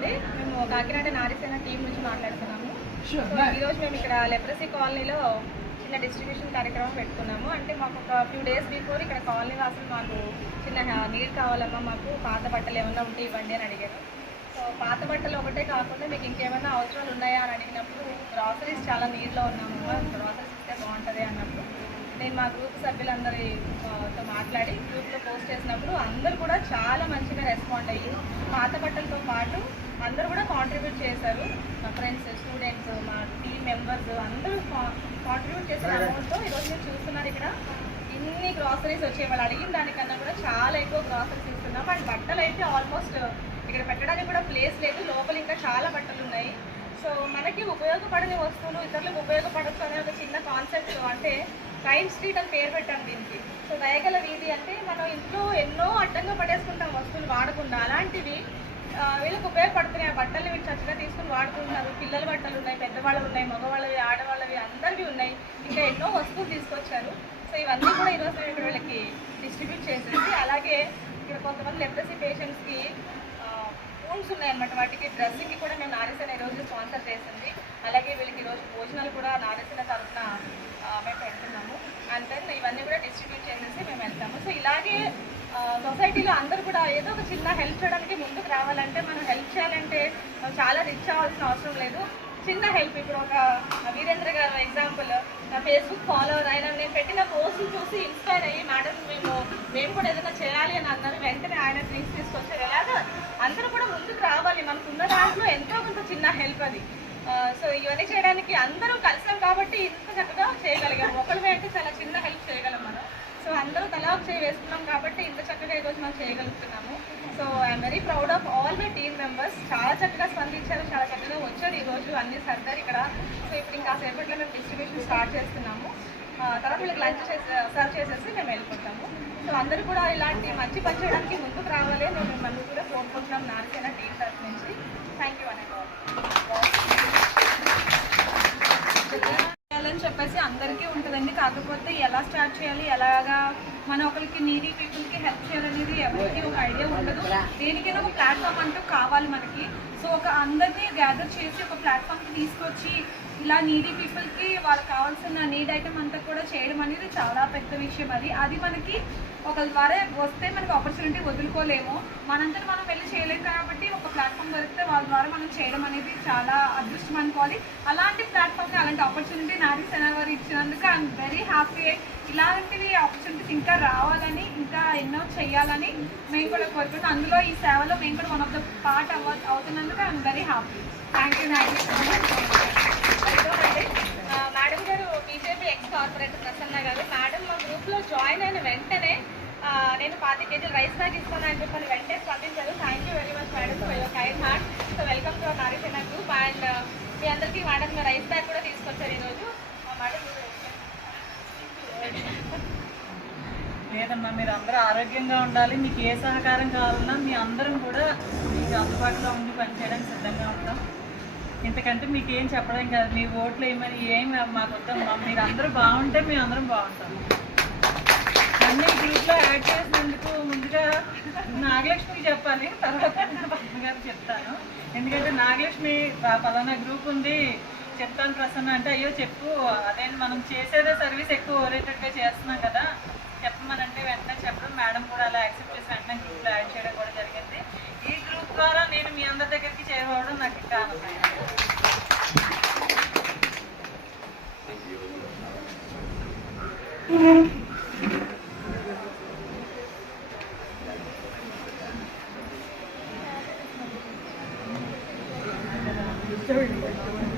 అండి. మేము కాకినాడ నారీసేన టీం నుంచి మాట్లాడుతున్నాము. ఈరోజు మేము ఇక్కడ లెప్రసీ కాలనీలో చిన్న డిస్ట్రిబ్యూషన్ కార్యక్రమం పెట్టుకున్నాము. అంటే మాకు ఒక ఫ్యూ డేస్ బిఫోర్ ఇక్కడ కాలనీ వాసులు మాకు చిన్న నీడ్ కావాలమ్మా, మాకు పాత బట్టలు ఏమన్నా ఉంటే ఇవ్వండి అని అడిగారు. సో పాత బట్టలు ఒకటే కాకుండా మీకు ఇంకేమైనా అవసరాలు ఉన్నాయా అని అడిగినప్పుడు గ్రాసరీస్ చాలా నీడ్లో ఉన్నామమ్మా, గ్రాసరీస్ ఇస్తే బాగుంటుంది అన్నప్పుడు నేను మా గ్రూప్ సభ్యులందరితో మాట్లాడి గ్రూప్లో పోస్ట్ చేసినప్పుడు అందరూ కూడా చాలా మంచిగా రెస్పాండ్ అయ్యి పాత బట్టలతో పాటు అందరూ కూడా కాంట్రిబ్యూట్ చేశారు. మా ఫ్రెండ్స్, స్టూడెంట్స్, మా టీమ్ మెంబర్స్ అందరూ కాంట్రిబ్యూట్ చేసిన అమౌంట్తో ఈరోజు మీరు చూస్తున్నారు ఇక్కడ ఇన్ని గ్రాసరీస్ వచ్చాయి. వాళ్ళు అడిగిన దానికన్నా కూడా చాలా ఎక్కువ గ్రాసరీస్ ఇస్తున్నాం. అండ్ బట్టలు అయితే ఆల్మోస్ట్ ఇక్కడ పెట్టడానికి కూడా ప్లేస్ లేదు, లోపల ఇంకా చాలా బట్టలు ఉన్నాయి. సో మనకి ఉపయోగపడని వస్తువులు ఇతరులకు ఉపయోగపడచ్చు అనే ఒక చిన్న కాన్సెప్ట్, అంటే కైండ్ స్ట్రీట్ అని పేరు పెట్టాను దీనికి. సో దయగల వీధి అంటే మనం ఇంట్లో ఎన్నో అడ్డంగా పడేసుకుంటాం వస్తువులు వాడకుండా, అలాంటివి వీళ్ళకి ఉపయోగపడుతున్నాయి. ఆ బట్టలు వీళ్ళు చక్కగా తీసుకుని వాడుకుంటున్నారు. పిల్లల బట్టలు ఉన్నాయి, పెద్దవాళ్ళు ఉన్నాయి, మగవాళ్ళవి, ఆడవాళ్ళవి అందరివి ఉన్నాయి. ఇంకా ఎన్నో వస్తువులు తీసుకొచ్చారు. సో ఇవన్నీ కూడా ఈరోజు మేము ఇక్కడ వీళ్ళకి డిస్ట్రిబ్యూట్ చేసేసి, అలాగే ఇక్కడ కొంతమంది లెప్రసీ పేషెంట్స్కి రూమ్స్ ఉన్నాయన్నమాట, వాటికి డ్రెస్సింగ్కి కూడా మేము నారీసేన ఈరోజు స్పాన్సర్ చేసింది. అలాగే వీళ్ళకి ఈరోజు భోజనాలు కూడా నారీసేన తరఫున మేము పెడుతున్నాము. అండ్ దెన్ ఇవన్నీ కూడా డిస్ట్రిబ్యూట్ చేసేసి మేము వెళ్తాము. సో ఇలాగే సొసైటీలో అందరూ కూడా ఏదో ఒక చిన్న హెల్ప్ చేయడానికి ముందుకు రావాలంటే, మనం హెల్ప్ చేయాలంటే చాలా రిచ్ అవ్వాల్సిన అవసరం లేదు. చిన్న హెల్ప్, ఇప్పుడు ఒక వీరేంద్ర గారు ఎగ్జాంపుల్, నా ఫేస్బుక్ ఫాలోవర్, ఆయన నేను పెట్టిన పోస్టులు చూసి ఇన్స్పైర్ అయ్యి మేడం మేము కూడా ఏదైనా చేయాలి అని అన్నారు. వెంటనే ఆయన డ్రింక్స్ తీసుకొచ్చారు. ఎలాగో అందరూ కూడా ముందుకు రావాలి, మనకున్న దాంట్లో ఎంతో కొంత చిన్న హెల్ప్ అది. సో ఇవన్నీ చేయడానికి అందరూ కలిసాం కాబట్టి ఇంత చక్కగా చేయగలిగాం. ఒకరివే అంటే చాలా చిన్న హెల్ప్ చేయగలం మనం. సో అందరూ తలా ఒక చేయి వేసుకున్నాం కాబట్టి ఇంత చక్కగా ఈరోజు మనం చేయగలుగుతున్నాము. So I'm very proud of all my team members. చాలా చక్కగా స్పందించారు, చాలా చక్కగా వచ్చారు ఈరోజు అన్ని సర్దారు ఇక్కడ. సో ఇప్పుడు ఇంకా సేపట్లో మేము డిస్ట్రిబ్యూషన్ స్టార్ట్ చేస్తున్నాము. తర్వాత వీళ్ళకి లంచ్ సర్వ్ చేసేసి మేము వెళ్ళిపోతాము. సో అందరూ కూడా ఇలాంటి మంచి పని చేయడానికి ముందుకు రావాలి నేను మిమ్మల్ని కూడా కోరుకుంటున్నాం నారీసేన టీం తరఫు నుంచి. థ్యాంక్ యూ అని చేయాలని చెప్పేసి అందరికీ ఉంటుందండి. కాకపోతే ఎలా స్టార్ట్ చేయాలి, ఎలాగా మనం ఒకరికి నీడీ పీపుల్కి హెల్ప్ చేయాలనేది ఎవరికి ఒక ఐడియా ఉండదు. దేనికైనా ఒక ప్లాట్ఫామ్ అంటూ కావాలి మనకి. సో ఒక అందరినీ గ్యాదర్ చేసి ఒక ప్లాట్ఫామ్కి తీసుకొచ్చి ఇలా నీడీ పీపుల్కి వాళ్ళకి కావాల్సిన నీడ్ ఐటమ్ అంతా కూడా చేయడం అనేది చాలా పెద్ద విషయం. అది మనకి ఒకరి ద్వారా వస్తే మనకి ఆపర్చునిటీ వదులుకోలేము, మనంతా మనం వెళ్ళి చేయలేము. కాబట్టి ఒక ప్లాట్ఫామ్ దొరికితే వాళ్ళ ద్వారా మనం చేయడం అనేది చాలా అదృష్టం అనుకోవాలి. అలాంటి ప్లాట్ఫామ్ని, అలాంటి ఆపర్చునిటీ నారీసేన వారు ఇచ్చినందుకు ఐఎమ్ వెరీ హ్యాపీ. ఇలాంటివి ఆపర్చునిటీస్ ఇంకా రావాలని, ఇంకా ఎన్నో చేయాలని మేము కూడా కోరుకుంటున్నాం. అందులో ఈ సేవలో మేము కూడా వన్ ఆఫ్ ద పార్ట్ అవుతున్నందుకు I'm very happy. Thank you so much. Madam గారు బీజేపీ ఎక్స్ కార్పొరేటర్ ప్రసన్న గారు, మేడం మా గ్రూప్లో జాయిన్ అయిన వెంటనే నేను 5 కేజీలు రైస్ బ్యాగ్ ఇస్తానని చెప్పని వెంటనే స్పందించారు. Thank you very much madam for your kind heart. So welcome to Narisena group. And మీ అందరికీ మేడం రైస్ బ్యాగ్ కూడా తీసుకొచ్చారు ఈరోజు. మేడం లేదమ్మా, మీరు అందరూ ఆరోగ్యంగా ఉండాలి. మీకు ఏ సహకారం కావాలన్నా మీ అందరం కూడా మీకు అందుబాటులో ఉండి పనిచేయడానికి సిద్ధంగా ఉంటాం. ఇంతకంటే మీకు ఏం చెప్పడం కాదు. మీ ఓట్లు ఏమని ఏమి మాకు వద్దమ్మా, మీరు అందరూ బాగుంటే మేము అందరం బాగుంటాం. అన్ని గ్రూప్లో యాడ్ చేసినందుకు ముందుగా నాగలక్ష్మికి చెప్పాలి, తర్వాత పద్మగారికి చెప్తాను. ఎందుకంటే నాగలక్ష్మి పలానా గ్రూప్ ఉంది చెప్తాను ప్రసన్న అంటే, అయ్యో చెప్పు, అదే మనం చేసేదే సర్వీస్ ఎక్కువ ఓరియంటెడ్గా చేస్తున్నాం కదా చెప్పమనంటే వెంటనే చెప్పడం, మేడం కూడా అలా యాక్సెప్ట్ చేసి వెంటనే గ్రూప్లో యాడ్ చేయడం కూడా జరిగింది. ఈ గ్రూప్ ద్వారా నేను మీ అందరి దగ్గరికి చేరుకోవడం నాకు ఇంకా ఆనందంగా. Sorry.